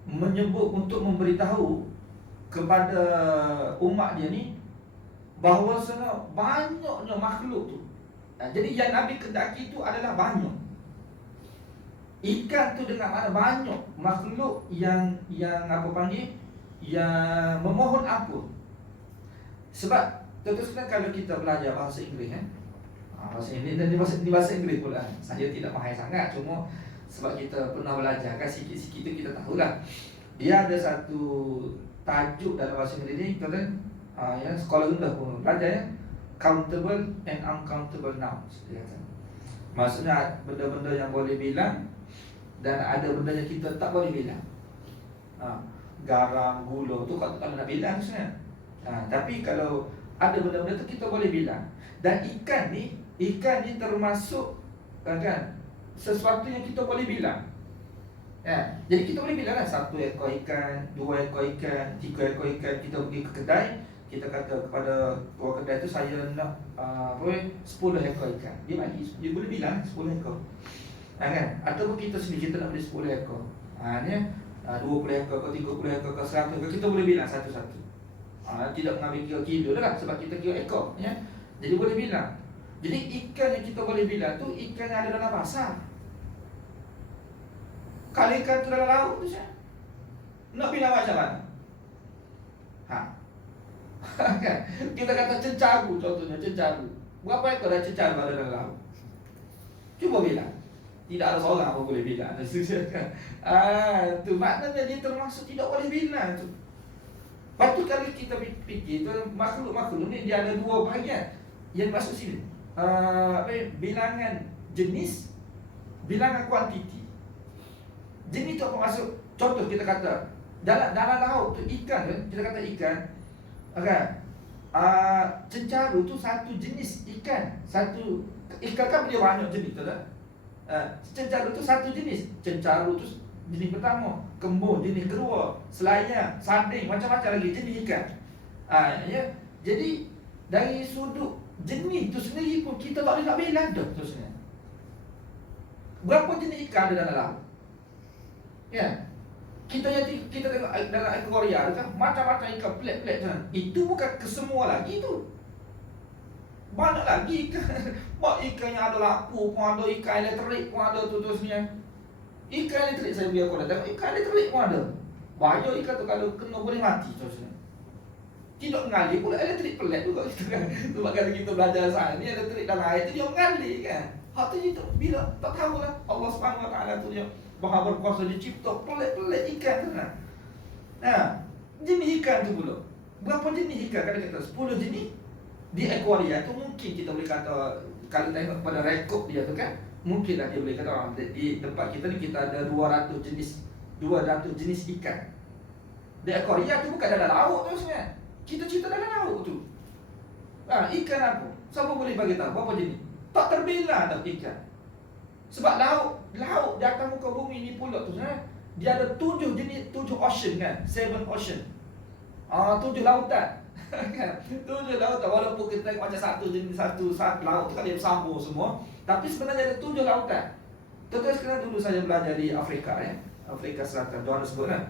menyebut, untuk memberitahu kepada umat dia ni bahawa banyaknya makhluk tu. Jadi yang Nabi kendaki tu adalah banyak. Ikan tu dengan mana banyak makhluk yang apa panggil, yang memohon ampun. Sebab teruskan kalau kita belajar bahasa Inggeris bahasa Inggeris, dan di bahasa Inggeris pula saya tidak mahir sangat, cuma sebab kita pernah belajar kan, sikit-sikit tu kita tahulah. Dia ada satu tajuk dalam bahasa Inggeris ni, kita sekolah rendah pun belajar countable and uncountable nouns. Maksudnya benda-benda yang boleh bilang dan ada benda yang kita tak boleh bilang. Garam, gula tu kalau nak bilang sebenarnya. Tapi kalau ada benda-benda tu kita boleh bilang. Dan ikan ni termasuk kan sesuatu yang kita boleh bilang. Jadi kita boleh bilang lah, 1 ekor ikan, 2 ekor ikan, 3 ekor ikan. Kita pergi ke kedai, kita kata kepada tuan kedai tu, saya nak 10 ekor ikan. Dia bagi, dia boleh bilang 10 ekor. Kan? Ataupun kita sendiri, kita nak beli 10 ekor. 20 ekor ke 30 ekor ke 100 ekor, kita boleh bilang satu-satu. Tidak mengambil kilo dah lah, sebab kita kira ekor. Jadi boleh bilang. Jadi ikan yang kita boleh bilang tu ikan yang ada dalam pasar. Kalau ikan tu dalam laut tu saya nak bilang macam mana? Kan? Kita kata cencaru contohnya, cencaru. Berapa ekor dah cencaru ada dalam laut? Cuba bilang. Tidak ada seorang pun boleh bilang. Tu maknanya dia termasuk tidak boleh bilang tu. Lepas tu kalau kita fikir tu, makhluk-makhluk ni dia ada 2 bahagian yang masuk sini. Bilangan jenis, bilangan kuantiti. Jenis tu apa maksud? Contoh kita kata dalam laut tu ikan tu, kita kata ikan, cencaru tu satu jenis ikan. Satu ikan kan dia banyak jenis tu tak? Cencaru tu satu jenis. Cencaru tu jenis pertama, kembun jenis kedua, selayang, sarding, macam-macam lagi jenis ikan. Jadi dari sudut jenis tu sendiri pun kita tak boleh nak bilang dah terusnya. Berapa jenis ikan ada dalam laut? Kita tengok dalam akuarium kan, macam-macam ikan pelik-pelik tu. Itu bukan kesemua lagi tu. Banyak lagi ikan. Ikan yang ada lampu pun ada, ikan elektrik pun ada tu terusnya. Ikan elektrik saya biar korang tengok, ikan elektrik pun ada. Banyak ikan tu kalau kena boleh mati terusnya. Tidak mengalir pula, elektrik pelik juga gitu kan. Sebab kalau kita belajar sains ni, elektrik dalam air tu dia mengalir kan. Hak tu itu bila tak tahu lah, Allah Subhanahu Wa Taala tu dia Maha berkuasa, dia cipta pelik-pelik ikan tu kan. Jenis ikan tu pula. Berapa jenis ikan? Kalau kata 10 jenis di akuarium tu, mungkin kita boleh kata, kalau tengok pada rekod dia tu kan, mungkinlah dia boleh kata di tempat kita ni kita ada 200 jenis ikan. Di akuarium tu bukan dalam laut tu sebenarnya. Kita cerita dalam laut tu. Ikan apa? Siapa boleh bagi tahu berapa jenis? Tak terbilang dah ikan. Sebab laut di atas muka bumi ni pula tu sebenarnya dia ada 7 jenis, 7 ocean kan, 7 ocean. 7 lautan. Kan? 7 lautan, walaupun kita tengok macam satu jenis, satu laut tu kan dia bersambung semua, tapi sebenarnya ada 7 lautan. Terus kena dulu saya belajar di Afrika Afrika Selatan, Johannesburg kan.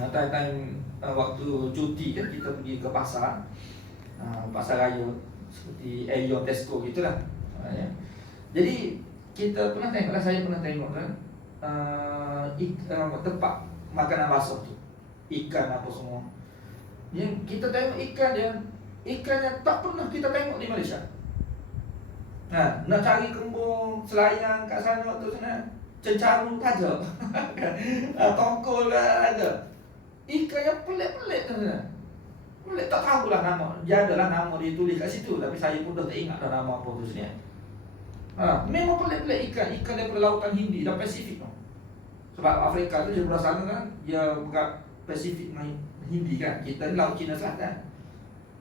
Time waktu cuti kan, kita pergi ke pasar, pasar raya seperti Aeon, Tesco gitulah. Jadi kita pernah tengok lah, saya pernah tengok kan, tempat makanan basah tu, ikan apa semua. Yang kita tengok ikan yang tak pernah kita tengok di Malaysia. Nak cari kembung, selayang kat sana tu sana, cencaru tak ada. Tongkol tak ada. Ikan yang pelik-pelik tu sana. Boleh tak tahulah nama. Dia adalah nama dia tulis kat situ, tapi saya pun dah tak ingat dah nama apa tu sebenarnya. Memang pelik-pelik ikan daripada lautan Hindi dan Pasifik tu. Sebab Afrika tu dia belah sana kan, dia berat Pasifik dengan Hindi kan. Kita ni laut Cina Selatan.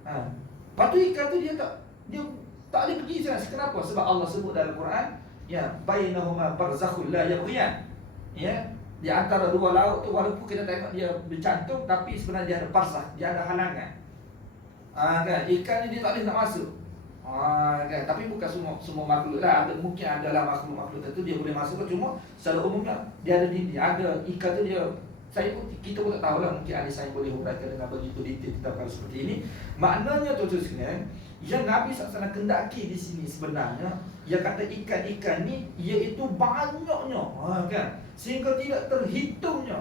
Lepas tu ikan tu dia tak boleh pergi sana. Kenapa? Sebab Allah sebut dalam Quran, ya, bainahuma barzakhul la yabghiyan. Ya, di antara dua laut tu, walaupun kita tengok dia bercantum, tapi sebenarnya dia ada barzakh, dia ada halangan. Kan, ikan ni dia tak boleh nak masuk. Kan, tapi bukan semua makhluk lah. Mungkin adalah makhluk-makhluk tertentu dia boleh masuk, cuma secara umumnya dia ada ikan tu dia, kita pun tak tahu lah. Mungkin ahli sains boleh huraikan dengan begitu detail tentang perkara seperti ini. Maknanya tuan-tuan sekalian, yang Nabi SAW kendaki di sini sebenarnya, dia kata ikan-ikan ni iaitu banyaknya, kan, sehingga tidak terhitungnya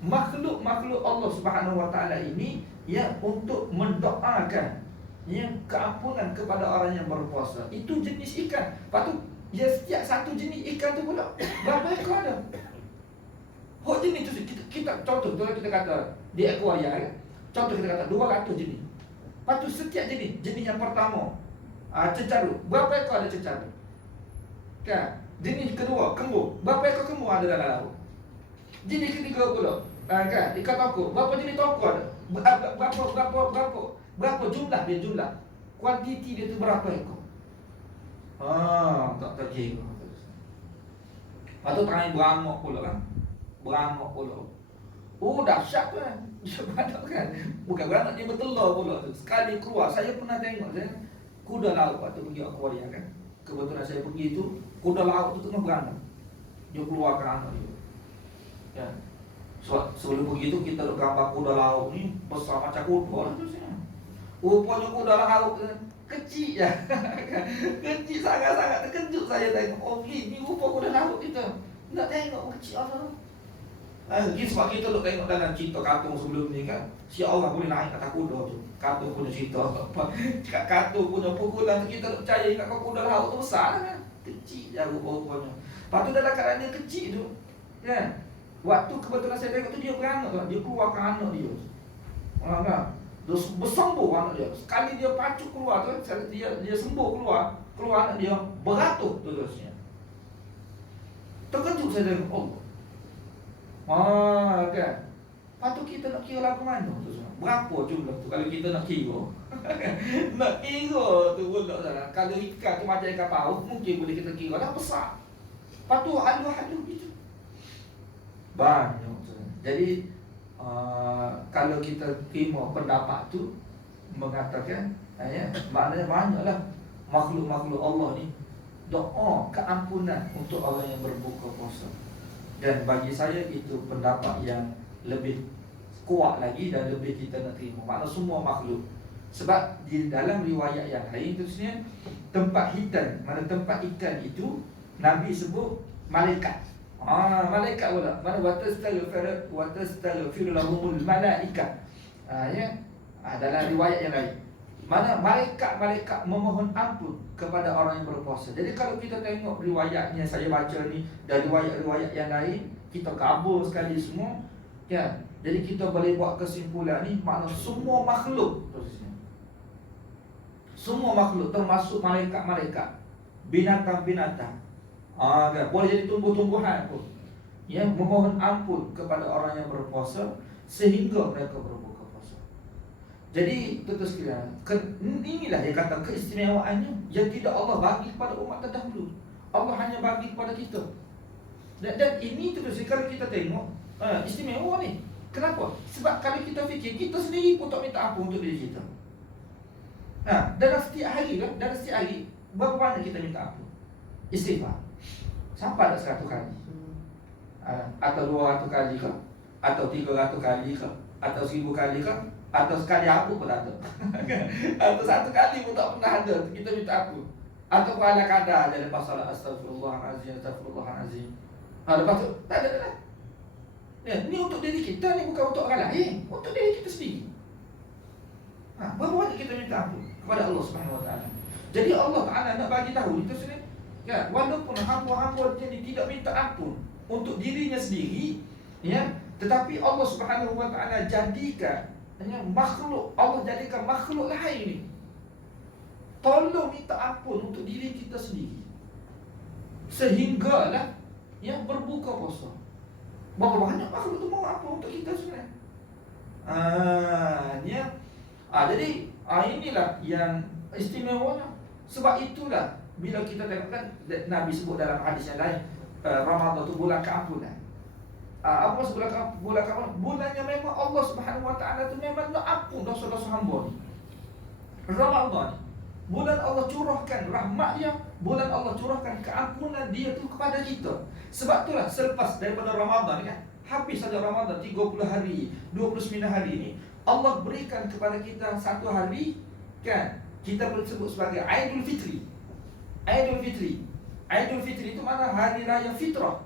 makhluk-makhluk Allah Subhanahu Wa Taala ini, ya, untuk mendoakan, ya, keampunan kepada orang yang berpuasa. Itu jenis ikan. Lepas tu, ya, setiap satu jenis ikan tu pula berapa ekor ada? Jenis tu kita contoh tu kita kata di akuarium kan. Contoh kita kata 200 jenis. Lepas tu setiap jenis yang pertama, cecaru, berapa ekor ada cecaru? Kan? Jenis kedua, kembung, berapa ekor kembung ada dalam laut? Jenis ketiga pula, kan, ikan tokok, berapa jenis tokok ada? Berapa jumlah dia, jumlah kuantiti dia tu berapa ekor? Tak terkira. Lepas tu terakhir beramok pula kan. Beramok pula. Dahsyat tu kan. Dia banyak kan. Bukan beranak, dia bertelur pula tu. Sekali keluar, saya pernah tengok kuda laut waktu pergi akuarium kan. Kebetulan saya pergi tu, kuda laut tu tengah beranak. Dia keluarkan anak dia. Ya. Sebelum pergi tu kita gambar kuda laut ni besar macam kuda lah tu sini. Rupanya kuda laut kecil je. Kecil sangat-sangat, terkejut saya tengok. Ni rupa kuda laut kita. Nak tengok kecil Allah. Sebab kita duk tengok dalam cerita kartun sebelum ni kan, si orang boleh naik atas kuda tu. Kartun punya cerita kartun punya pukulan tu, kita duk percaya kat kuda laut tu besar kan. Kecil je rupa-rupanya. Lepas tu dalam keadaan dia kecil tu kan, waktu kebetulan saya tengok tu dia beranak tu, dia keluarkan anak dia. Kan? Dia bersembur anak dia. Sekali dia pacu keluar tu, dia sembuh keluar anak dia beratus terusnya. Terkejut saya tengok. Kan. Lepas tu kita nak kira lagu mana tu semua? Berapa jumlah tu kalau kita nak kira? Nak kira tu pula salah. Kalau ikan tu macam ikan paus, mungkin boleh kita kira dah besar. Lepas tu halu-halu gitu. Banyak tu. Jadi kalau kita terima pendapat tu mengatakan, ya, maknanya banyaklah makhluk-makhluk Allah ni doa keampunan untuk orang yang berbuka puasa. Dan bagi saya itu pendapat yang lebih kuat lagi dan lebih kita nak terima. Maknanya semua makhluk. Sebab di dalam riwayat yang lain tu sebenarnya tempat hitan, mana tempat ikan itu Nabi sebut malaikat. Malaikat pula. Mana watastaghfiru lahumul malaikat. Ya. Dalam riwayat yang lain, mana malaikat memohon ampun kepada orang yang berpuasa. Jadi kalau kita tengok riwayatnya saya baca ni dari riwayat-riwayat yang lain, kita kabur sekali semua, ya. Jadi kita boleh buat kesimpulan ni, makna semua makhluk, semua makhluk termasuk malaikat-malaikat, binatang-binatang, kan? Boleh jadi tumbuh-tumbuhan pun, ya, memohon ampun kepada orang yang berpuasa sehingga mereka berbuka puasa. Jadi tuan-tuan sekalian, inilah yang kata keistimewaannya yang tidak Allah bagi kepada umat terdahulu. Allah hanya bagi kepada kita. Dan ini tuan-tuan sekalian, kalau kita tengok istimewa ni. Kenapa? Sebab kalau kita fikir, kita sendiri pun tak minta ampun untuk diri kita. Dalam setiap hari kan, berapa banyak kita minta ampun? Istighfar. Sampai tak 100 kali? Atau 200 kali ke? Atau 300 kali ke? Atau 1000 kali ke? Atau sekali ampun pun tak ada. Atau 1 kali pun tak pernah ada kita minta ampun. Atau ala kadar ada lepas salat astagfirullahalazim. Lepas tu tak ada. Ya, ni untuk diri kita, ni bukan untuk orang lain, untuk diri kita sendiri. Berapa banyak kita minta ampun kepada Allah Subhanahu Wa Taala. Jadi Allah Taala nak bagi tahu kita sendiri, ya, walaupun hamba-hamba dia ni tidak minta ampun untuk dirinya sendiri, ya, tetapi Allah Subhanahu Wa Taala jadikan Hanya makhluk, Allah jadikan makhluk lain ni tolong minta ampun untuk diri kita sendiri, sehinggalah berbuka puasa. Berapa banyak makhluk tu mau ampun untuk kita sebenarnya. Jadi inilah yang istimewanya. Sebab itulah bila kita tengok kan Nabi sebut dalam hadis yang lain, Ramadan tu bulan keampunan. Apa maksud bulan keampunan? Bulannya memang Allah Subhanahu Wa Taala tu memang nak ampun dosa-dosa hamba ni. Ramadan, bulan Allah curahkan rahmat dia, bulan Allah curahkan keampunan dia tu kepada kita. Sebab itulah selepas daripada Ramadan kan, habis saja Ramadan 30 hari, 29 hari ni, Allah berikan kepada kita satu hari kan, kita boleh sebut sebagai Aidul Fitri. Aidul Fitri. Aidul Fitri itu mana hari raya fitrah.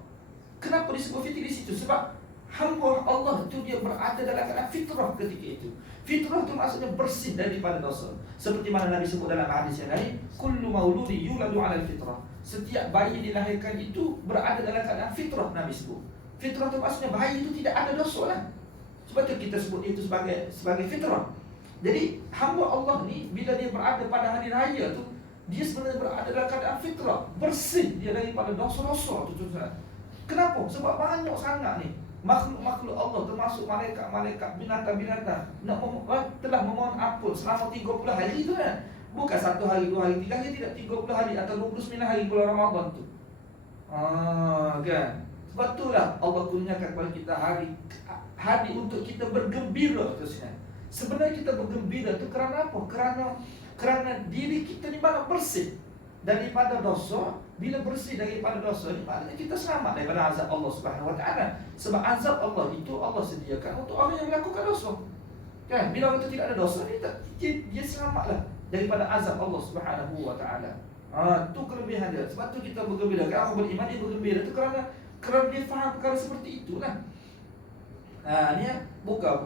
Kenapa disebut fitri di situ? Sebab hamba Allah itu dia berada dalam keadaan fitrah ketika itu. Fitrah itu maksudnya bersih daripada dosa. Seperti mana Nabi sebut dalam hadis yang lain, kullu mauludi yuladu 'alal fitrah. Setiap bayi dilahirkan itu berada dalam keadaan fitrah, Nabi sebut. Fitrah itu maksudnya bayi itu tidak ada dosa lah. Sebab itu kita sebut itu sebagai fitrah. Jadi hamba Allah ni bila dia berada pada hari raya tu, dia sebenarnya berada dalam keadaan fitrah, bersih dia daripada dosa-dosa tu. Kenapa? Sebab banyak sangat ni makhluk-makhluk Allah, termasuk malaikat-malaikat, binatang-binatang telah memohon ampun selama 30 hari tu kan. Bukan 1 hari, 2 hari, 3 hari, tidak, 30 hari atau 29 hari bulan Ramadan tu. Kan? Sebab itulah Allah kurniakan kepada kita hari untuk kita bergembira terusnya. Sebenarnya kita bergembira tu kerana apa? Kerana diri kita ni mana bersih daripada dosa. Bila bersih daripada dosa ni, maknanya kita selamat daripada azab Allah Subhanahu Wa Taala. Sebab azab Allah itu Allah sediakan untuk orang yang melakukan dosa. Kan? Bila orang itu tidak ada dosa, dia selamatlah daripada azab Allah Subhanahu Wa Taala. Tu kelebihan dia. Sebab tu kita bergembira. Kalau orang beriman dia bergembira tu kerana dia faham perkara seperti itulah. Ni bukan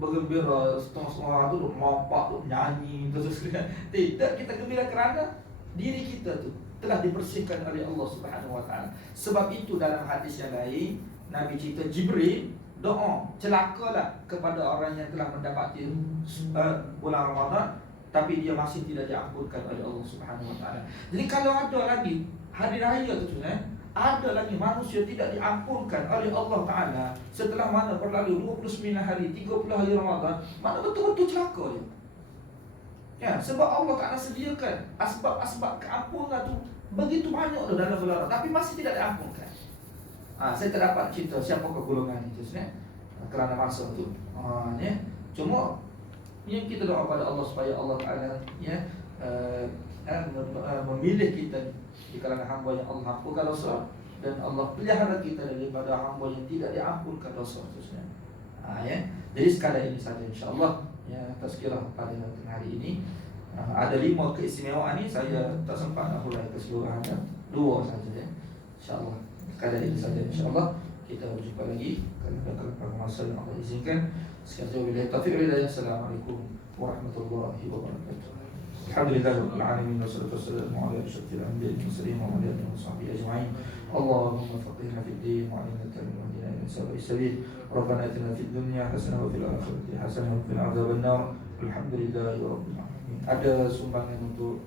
bergembira setengah-setengah tu mampak tu nyanyi terus. Tidak, kita gembira kerana diri kita tu telah dibersihkan oleh Allah Subhanahu Wa Taala. Sebab itu dalam hadis yang lain Nabi cerita Jibril doa celakalah kepada orang yang telah mendapati bulan Ramadan tapi dia masih tidak diampunkan oleh Allah Subhanahu Wa Taala. Jadi kalau ada lagi hari raya tu ada lagi manusia tidak diampunkan oleh Allah Ta'ala setelah mana berlalu 29 hari, 30 hari Ramadan, mana betul-betul celaka dia. Ya, sebab Allah Ta'ala sediakan asbab-asbab keampunan tu begitu banyak tu dalam bulan, tapi masih tidak diampunkan. Saya tak dapat cerita siapakah golongan itu sebenarnya kerana masa tu. Cuma yang kita doa pada Allah supaya Allah Ta'ala memilih kita di kalangan hamba yang Allah ampunkan dosa, dan Allah pelihara kita daripada hamba yang tidak diampunkan dosa khususnya. Jadi sekadar ini saja insya-Allah tazkirah pada hari ini. Ada 5 keistimewaan ni saya tak sempat nak huraikan keseluruhannya, 2 saja insya-Allah. Sekadar ini saja insya-Allah. Kita berjumpa lagi kalau masa yang Allah izinkan. Sekian wabillahi taufiq wal hidayah. Assalamualaikum warahmatullahi wabarakatuh. Alhamdulillah rabbil alamin wassalatu wassalamu ala asyrafil anbiya'i wal mursalin wa ala alihi washabbihi ajma'in. Allahumma faqihna fid din wa 'allimna at-ta'wil wa hdina ila sawa'is sabil. Rabbana atina fid dunya hasanah wa fil akhirati hasanah wa qina adzabannar. Alhamdulillahi rabbil alamin. Ada sumbangan untuk